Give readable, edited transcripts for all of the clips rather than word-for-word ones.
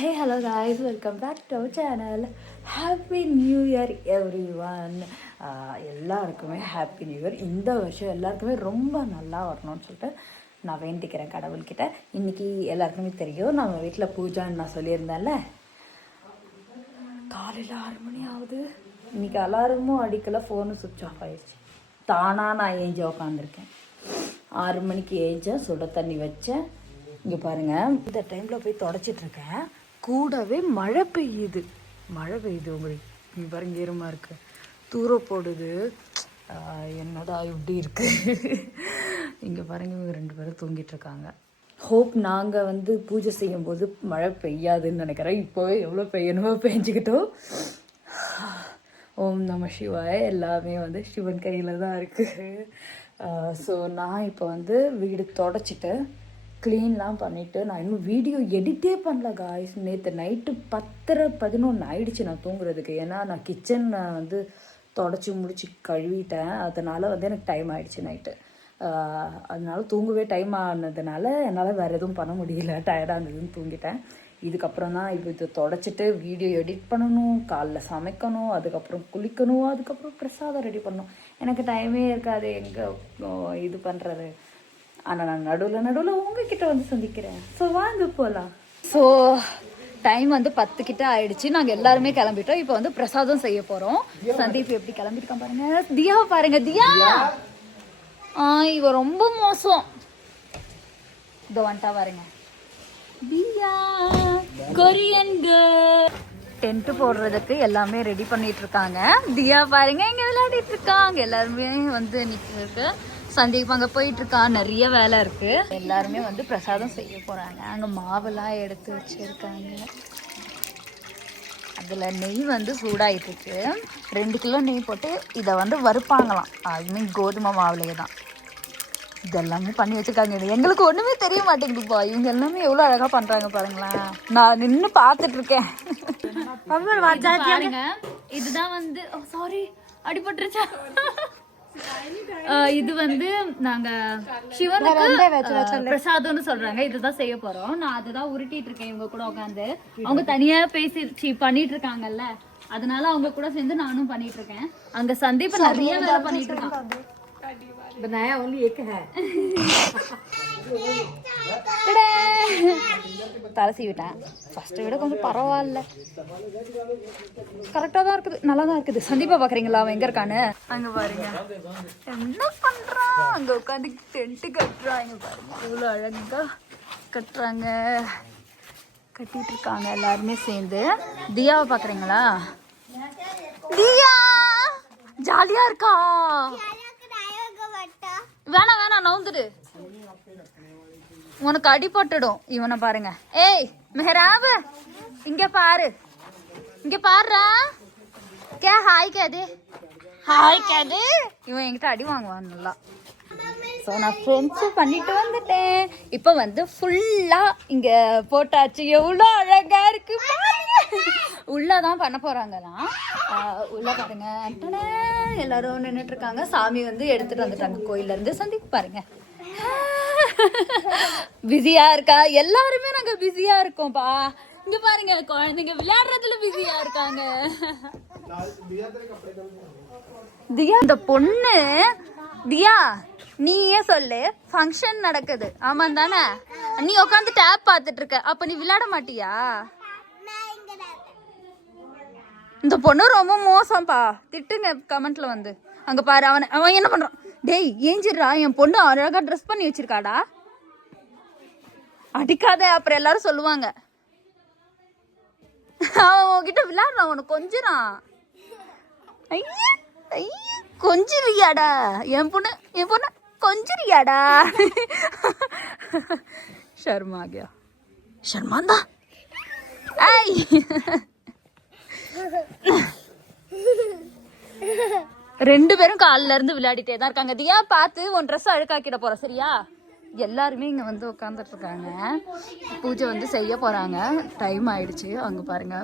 Hey, hello guys, welcome back to our channel. Happy New Year everyone. எல்லாருக்குமே happy new year. இந்த வருஷம் எல்லாருக்குமே ரொம்ப நல்லா வரணும்னு சொல்லிட்டு நான் வேண்டிக்கிறேன் கடவுள்கிட்ட. இன்றைக்கி எல்லாருக்குமே தெரியும் நம்ம வீட்டில் பூஜான்னு நான் சொல்லியிருந்தேன்ல. காலையில் 6 மணி ஆகுது. இன்றைக்கி அலாரமும் அடிக்கலை, ஃபோனும் சுவிட்ச் ஆஃப் ஆயிடுச்சு. தானாக நான் ஏஞ்சி உக்காந்துருக்கேன். 6 மணிக்கு ஏஞ்சேன், சுட தண்ணி வச்சேன். இங்கே பாருங்கள், இந்த டைமில் போய் தொடச்சிட்ருக்கேன். கூடவே மழை பெய்யுது உங்களுக்கு. இங்கே பாருங்க, ஈரமாக இருக்குது, தூர போடுது. என்னடா இப்படி இருக்குது. இங்கே பாருங்க, இவங்க 2 பேரும் தூங்கிட்டுருக்காங்க. ஹோப் நாங்கள் பூஜை செய்யும்போது மழை பெய்யாதுன்னு நினைக்கிறேன். இப்போவே எவ்வளோ பெய்யணுமோ பெஞ்சிக்கிட்டோம். ஓம் நம சிவாய. எல்லாமே சிவன் கையில் தான் இருக்குது. ஸோ நான் இப்போ வீடு தொடச்சிட்டு க்ளீன்லாம் பண்ணிவிட்டு நான் இன்னும் வீடியோ எடிட்டே பண்ணல காய்ஸ். நேற்று நைட்டு 10:11 ஆயிடுச்சு நான் தூங்குறதுக்கு. ஏன்னா நான் கிச்சனை தொடச்சி முடிச்சு கழுவிட்டேன். அதனால் எனக்கு டைம் ஆகிடுச்சு நைட்டு. அதனால தூங்கவே டைம் ஆனதுனால என்னால் வேறு எதுவும் பண்ண முடியல, டயர்டாக இருந்ததுன்னு தூங்கிட்டேன். இதுக்கப்புறம் தான் இது தொடச்சிட்டு வீடியோ எடிட் பண்ணணும், காலைல சமைக்கணும், அதுக்கப்புறம் குளிக்கணும், அதுக்கப்புறம் பிரசாதம் ரெடி பண்ணணும். எனக்கு டைமே இருக்காது எங்கே இது பண்ணுறது. ஆனால் நான் நடுவில் உங்ககிட்ட சந்திக்கிறேன். ஸோ வாங்க போகலாம். ஸோ டைம் 10 கிட்ட ஆயிடுச்சு. நாங்கள் எல்லாருமே கிளம்பிட்டோம். இப்போ பிரசாதம் செய்ய போகிறோம். சந்தீப் எப்படி கிளம்பிட்டுக்கான் பாருங்க. தியாவை பாருங்க. தியா இவ ரொம்ப மோசம். இதோ வந்துட்டா பாருங்க. தியா கொரியன் கேர்ள். டென்ட் போடுறதுக்கு எல்லாமே ரெடி பண்ணிட்டு இருக்காங்க. தியா பாருங்க இங்க விளையாடிட்டு இருக்காங்க. எல்லாருமே நிற்கிறதுக்கு. சந்தீப் அங்கே போயிட்டு இருக்கா. நிறைய வேலை இருக்கு. எல்லாருமே பிரசாதம் செய்ய போறாங்க. அங்கே மாவெல்லாம் எடுத்து வச்சிருக்காங்க. அதில் நெய் சூடாயிட்டு இருக்கு. 2 கிலோ நெய் போட்டு இதை வறுப்பாங்களாம். அதுமே கோதுமை மாவுலேயே தான் இதெல்லாமே பண்ணி வச்சிருக்காங்க. எங்களுக்கு ஒன்றுமே தெரிய மாட்டேங்குதுப்பா. இவங்க எல்லாமே எவ்வளோ அழகாக பண்ணுறாங்க பாருங்களேன். நான் நின்று பார்த்துட்டு இருக்கேன். இதுதான் சாரி அடிபட்டுருச்சா. இது நாங்க சிவனுக்கு பிரசாதம்னு சொல்றாங்க. இதுதான் செய்ய போறோம். நான் அதுதான் உருட்டிட்டு இருக்கேன். இவங்க கூட உட்காந்து அவங்க தனியா பேசி பண்ணிட்டு இருக்காங்கல்ல, அதனால அவங்க கூட சேர்ந்து நானும் பண்ணிட்டு இருக்கேன். அங்க சந்தீப் நிறைய வேலை பண்ணிட்டு இருக்காங்க. बनाया ओनली एक है. தலை சீவிட்டேன். ஃபர்ஸ்ட்டை விட கொஞ்சம் பரவாயில்ல, கரெக்டாக தான் இருக்குது, நல்லா தான் இருக்குது. சந்தீபா பார்க்குறீங்களா அவன் எங்கே இருக்கான்னு? அங்கே பாருங்க என்ன பண்ணுறான். அங்கே உட்காந்து டென்ட்டு கட்டுறான். இங்கே பாருங்க இவ்வளோ அழகாக கட்டுறாங்க, கட்டிட்டு இருக்காங்க எல்லாருமே சேர்ந்து. தியாவை பார்க்குறீங்களா? தியா ஜாலியாக இருக்கா. வேணாம் நவுந்துடு, உனக்கு அடிபட்டுடும். இவனை பாருங்க. ஏய் மெஹராப், இங்க பாரு, இங்க பாருடா. K hi Ketu, hi Ketu. இவன் என்கிட்ட அடி வாங்குவான் நல்லா. ஸோ நான் ஃப்ரெண்ட்ஸும் பண்ணிட்டு வந்துட்டேன். இப்போ ஃபுல்லாக இங்கே போட்டாச்சு. எவ்வளோ அழகா இருக்கு. உள்ளதான் பண்ண போறாங்களாம். உள்ள பாருங்க, எல்லாரும் நின்றுட்டு இருக்காங்க. சாமி எடுத்துட்டு வந்துட்டாங்க கோயில்ல இருந்து. சந்தீப் பாருங்க பிஸியா இருக்கா. எல்லாருமே நாங்க பிஸியா இருக்கோம்ப்பா. இங்க பாருங்க குழந்தைங்க விளையாடுறதுல பிஸியா இருக்காங்க. தியா இந்த பொண்ணு, தியா நீ ஏன் சொல்லு, ஃபங்க்ஷன் நடக்குது ஆமா தானே, நீ உட்காந்து டேப் பார்த்துட்டு இருக்க, அப்ப நீ விளையாட மாட்டியா? இந்த பொண்ணு ரொம்ப மோசம்ப்பா. திட்டுங்க கமெண்ட்ல அங்க பாரு அவன் என்ன பண்றான். டேய் ஏஞ்சிடுறா, என் பொண்ணு அழகா ட்ரெஸ் பண்ணி வச்சிருக்காடா. அடிக்காத, அப்புறம் எல்லாரும் சொல்லுவாங்க. அவன் உன்கிட்ட விளையாடுறான், உனக்கு கொஞ்சிறான். கொஞ்சிரியாடா என் பொண்ணு கொஞ்சிரியாடா. ஷர்மா கயா, ஷர்மாந்தா. ஐய் 2 பேரும் காலில இருந்து விளையாடிட்டே தான் இருக்காங்க. தியா பார்த்து உன் ட்ரெஸ் அழுக்காக்கிட போற சரியா. எல்லாருமே இங்க உட்காந்துட்டு இருக்காங்க. பூஜை செய்ய போறாங்க. டைம் ஆயிடுச்சு. அங்க பாருங்க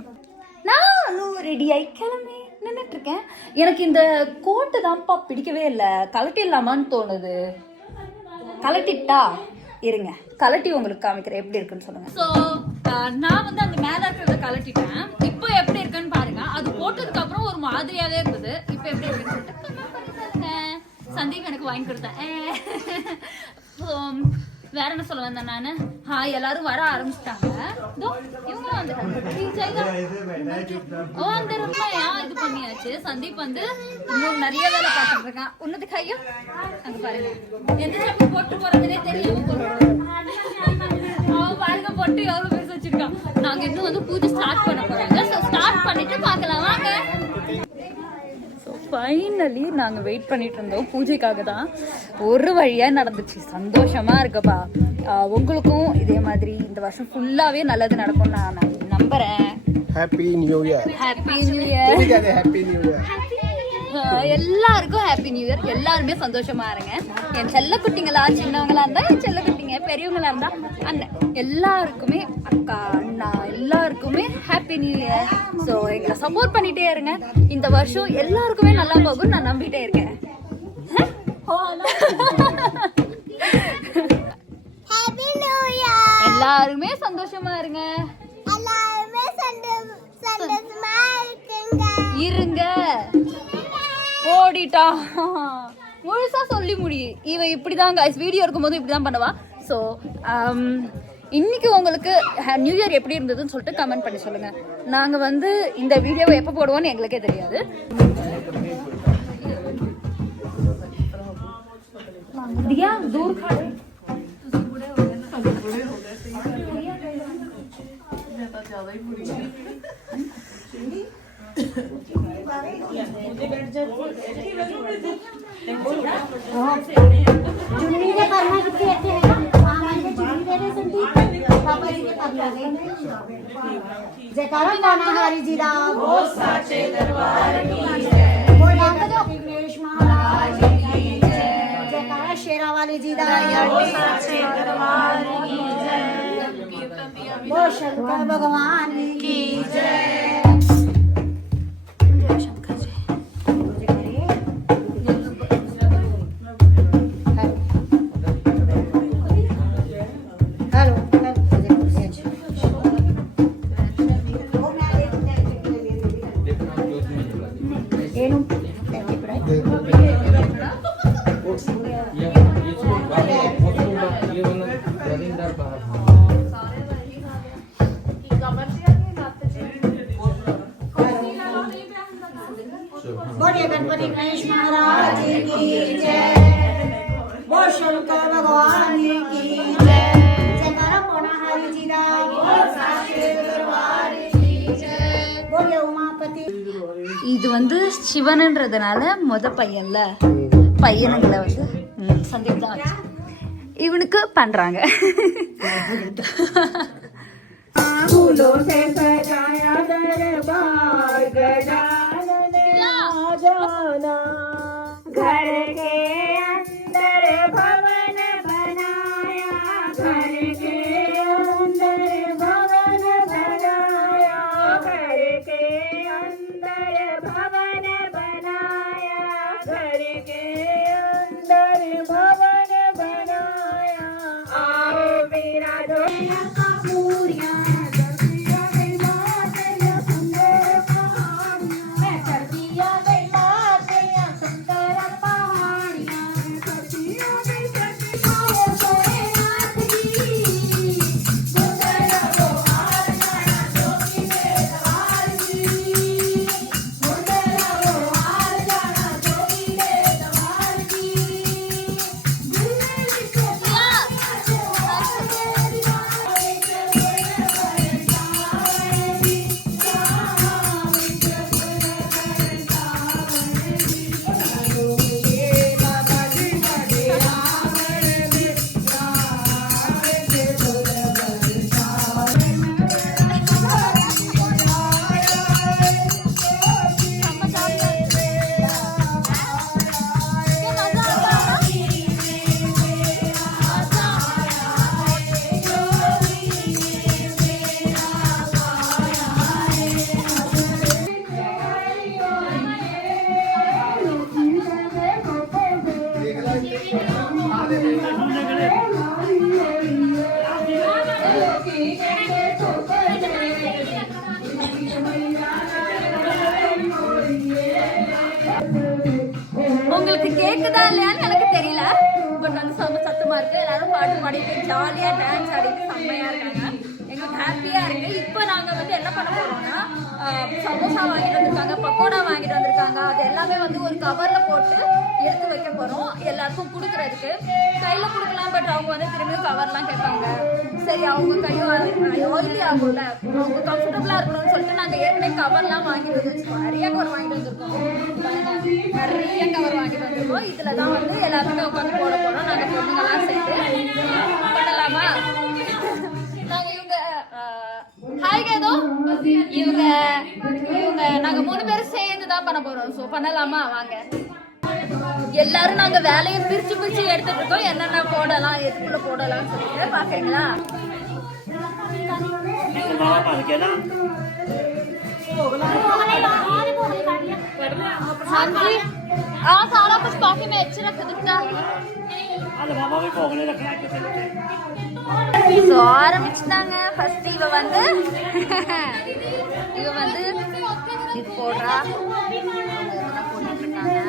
நான் ரெடி ஆகி கிளம்பி நின்றுட்டு இருக்கேன். எனக்கு இந்த கோட்டு தான்ப்பா பிடிக்கவே இல்லை. கலட்டிடலாமான்னு தோணுது. கலட்டிட்டா இருங்க, கலட்டி உங்களுக்கு காமிக்கிறேன் எப்படி இருக்குன்னு சொல்லுங்க. ஸோ நான் அந்த மேலே சந்தீப் எனக்கு வாங்கி கொடுத்தேன். வேற என்ன சொல்ல வந்தேன் நானு? எல்லாரும் வர ஆரம்பிச்சிட்டாங்க. இவங்களும் வந்துட்டாங்க. அந்த ரூம்லயா இது பண்ணியாச்சு. சந்தீப் வந்து இன்னும் நிறைய வேலை பார்த்துட்டு இருக்கான். உன்னது கையும் அங்க பாருங்க, எந்த செப்பு போட்டு போறதுனே தெரியும். அவன் பாருங்க போட்டு எவ்வளவு பேச வச்சிருக்கான். நாங்க இன்னும் வந்து பூஜை ஸ்டார்ட் பண்ண போறாங்க. ஸ்டார்ட் பண்ணிட்டு பார்க்கலாம் வாங்க. ஃபைனலி நாங்கள் வெயிட் பண்ணிட்டு இருந்தோம் பூஜைக்காக தான். ஒரு வழியாக நடந்துச்சு. சந்தோஷமாக இருக்குப்பா. உங்களுக்கும் இதே மாதிரி இந்த வருஷம் ஃபுல்லாகவே நல்லது நடக்கும் நான் நம்புகிறேன். Happy new year. Happy new year. Happy new year. எல்லாருக்கும் ஹாப்பி நியூ இயர். எல்லாருமே சந்தோஷமா இருங்க. என் செல்ல குட்டிங்களா, சின்னவங்களா இருந்தா என் செல்ல குட்டிங்க, பெரியவங்களா இருந்தா அண்ணன், எல்லாருக்குமே அக்கா அண்ணா எல்லாருக்குமே ஹாப்பி நியூ இயர். ஸோ எங்களை சப்போர்ட் பண்ணிட்டே இருங்க. இந்த வருஷம் எல்லாருக்குமே நல்லா போகும் நான் நம்பிட்டே இருக்கேன். எல்லாருமே சந்தோஷமா இருங்க. இருங்க. ஓடிட்டா முழுசா சொல்லி முடியும். இவ இப்படிதான் கைஸ் வீடியோ இருக்கும்போது இப்படிதான் பண்ணுவா. ஸோ இன்னைக்கு உங்களுக்கு நியூ இயர் எப்படி இருந்ததுன்னு சொல்லிட்டு கமெண்ட் பண்ணி சொல்லுங்க. நாங்க வந்து இந்த வீடியோவை எப்போ போடுவோம்னு எங்களுக்கே தெரியாது. जयकारा पानाहारी जी दा बोल साचे दरबार की जय। बोल विघ्नेश महाराज की जय। जयकारा शेरा वाले जी दा बोल साचे दरबार की जय। बोल शंकर भगवान की जय। बोलिए गणपति गणेश महाराज की जय। बोल शंकर भगवान की जय। जयकारा पानाहारी जी दा बोल साचे दरबार की जय। बोलिए उमापति। இது வந்து சிவனுன்றதுனால பையன்ல பையனுங்களை வந்து சந்தீப் தான் இவனுக்கு பண்றாங்க. फूलों से सजाया दरबार गजानन जाना। घर के अंदर भवन बनाया। घर के अंदर भवन बनाया। घर के अंदर भवन बनाया। घर के अंदर भवन बनाया। आओ मेरा दोया पूरिया பாடிட்டு ஜாலியாக டான்ஸ் ஆடிட்டு செம்மையாக இருக்காங்க. எங்களுக்கு ஹாப்பியாக இருக்குது. இப்போ நாங்கள் வந்து என்ன பண்ண போகிறோம்னா சமோசா வாங்கிட்டு வந்திருக்காங்க, பக்கோடா வாங்கிட்டு வந்திருக்காங்க. அது எல்லாமே வந்து ஒரு கவரில் போட்டு எடுத்து வைக்க போகிறோம் எல்லாருக்கும் கொடுக்குறதுக்கு. கையில் கொடுக்கலாம், பட் அவங்க வந்து திரும்பியும் கவர்லாம் கேட்பாங்க. சரி அவங்க கையும் ஆயிலி ஆகும்ல, அவங்க கம்ஃபர்டபுளாக இருக்கணும்னு சொல்லிட்டு நாங்கள் ஏற்கனவே கவர்லாம் வாங்கிட்டு வந்து வச்சுருக்கோம். நிறைய கவர் வாங்கிட்டு வந்திருக்கோம், நிறைய கவர் வாங்கிட்டு வந்திருக்கோம். இதில் தான் வந்து எல்லாருமே உட்காந்து போட போகிறோம். நாங்கள் பொண்ணுங்கெல்லாம் சேர்த்து பண்ணலாமா? நாங்கள் இவங்க ஹாய் கேதோ இவங்க நாங்க 3 பேரும் சேர்ந்து தான் பண்ண போறோம். ஸோ பண்ணலாமா? வாங்க. எல்லாரும் நாங்க வேலையை பிரிச்சு எடுத்துட்டு இருக்கோம். என்னென்ன போடலாம், எதுக்குள்ள போடலாம்னு சொல்லிட்டு பாக்குறீங்களா? हाँ जी, हाँ सारा कुछ कॉफी में अच्छे रख देता है. ஸோ ஆரம்பிச்சுட்டாங்க. ஃபர்ஸ்ட் இவ வந்து இது போடுறா, போட்டுட்டு இருக்காங்க.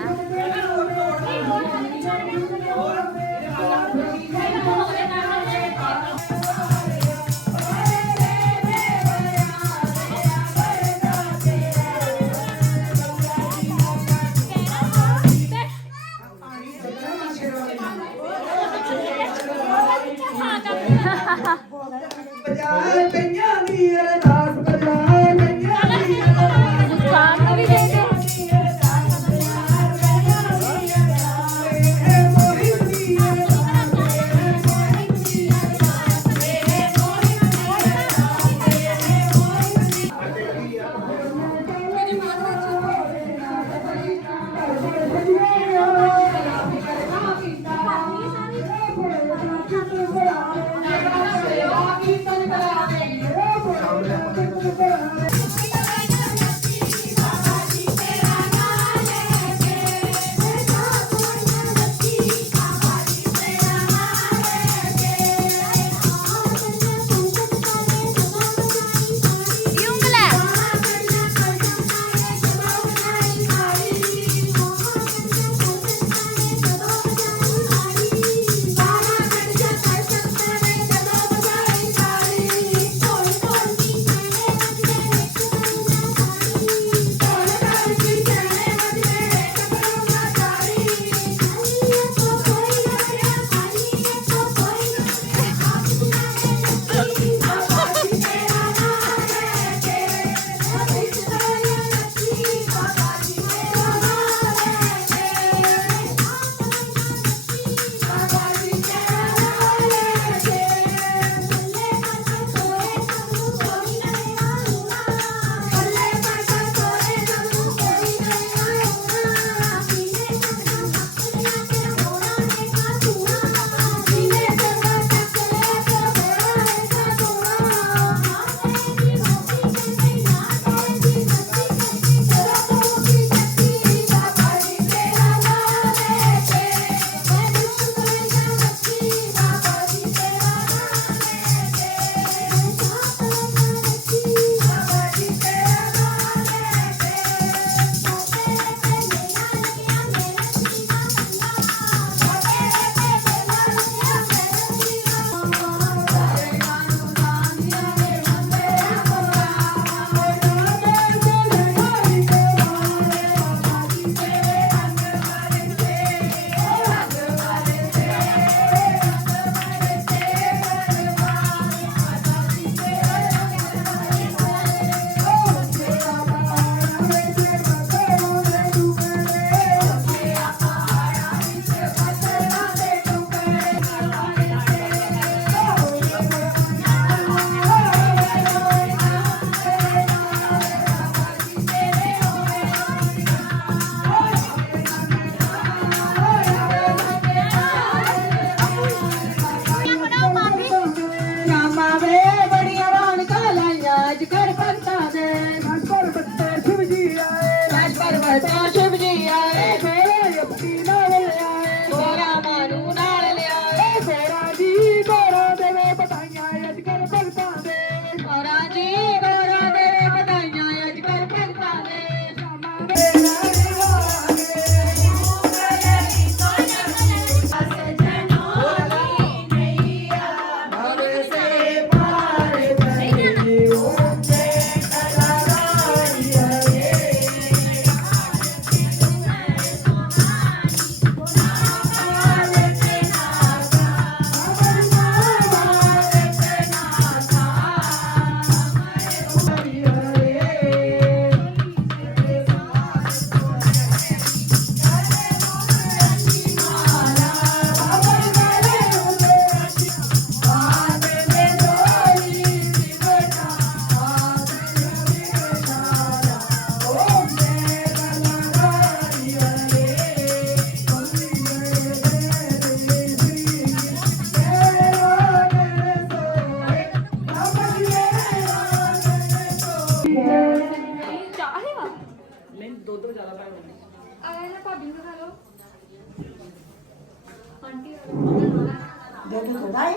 ਦੁੱਧ ਥੋੜਾ ਹੈ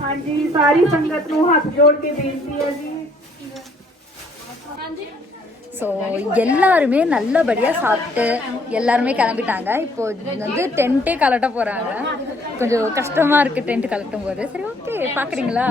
ਹਾਂਜੀ ਸਾਰੀ ਸੰਗਤ ਨੂੰ ਹੱਥ ਜੋੜ ਕੇ ਬੇਨਤੀ ਹੈ ਜੀ ஸோ எல்லாருமே நல்லபடியாக சாப்பிட்டு எல்லாருமே கிளம்பிட்டாங்க. இப்போ வந்து டென்ட்டே கலட்ட போகிறாங்க. கொஞ்சம் கஷ்டமாக இருக்குது டென்ட் கலட்டும் போது. சரி ஓகே பார்க்குறீங்களா?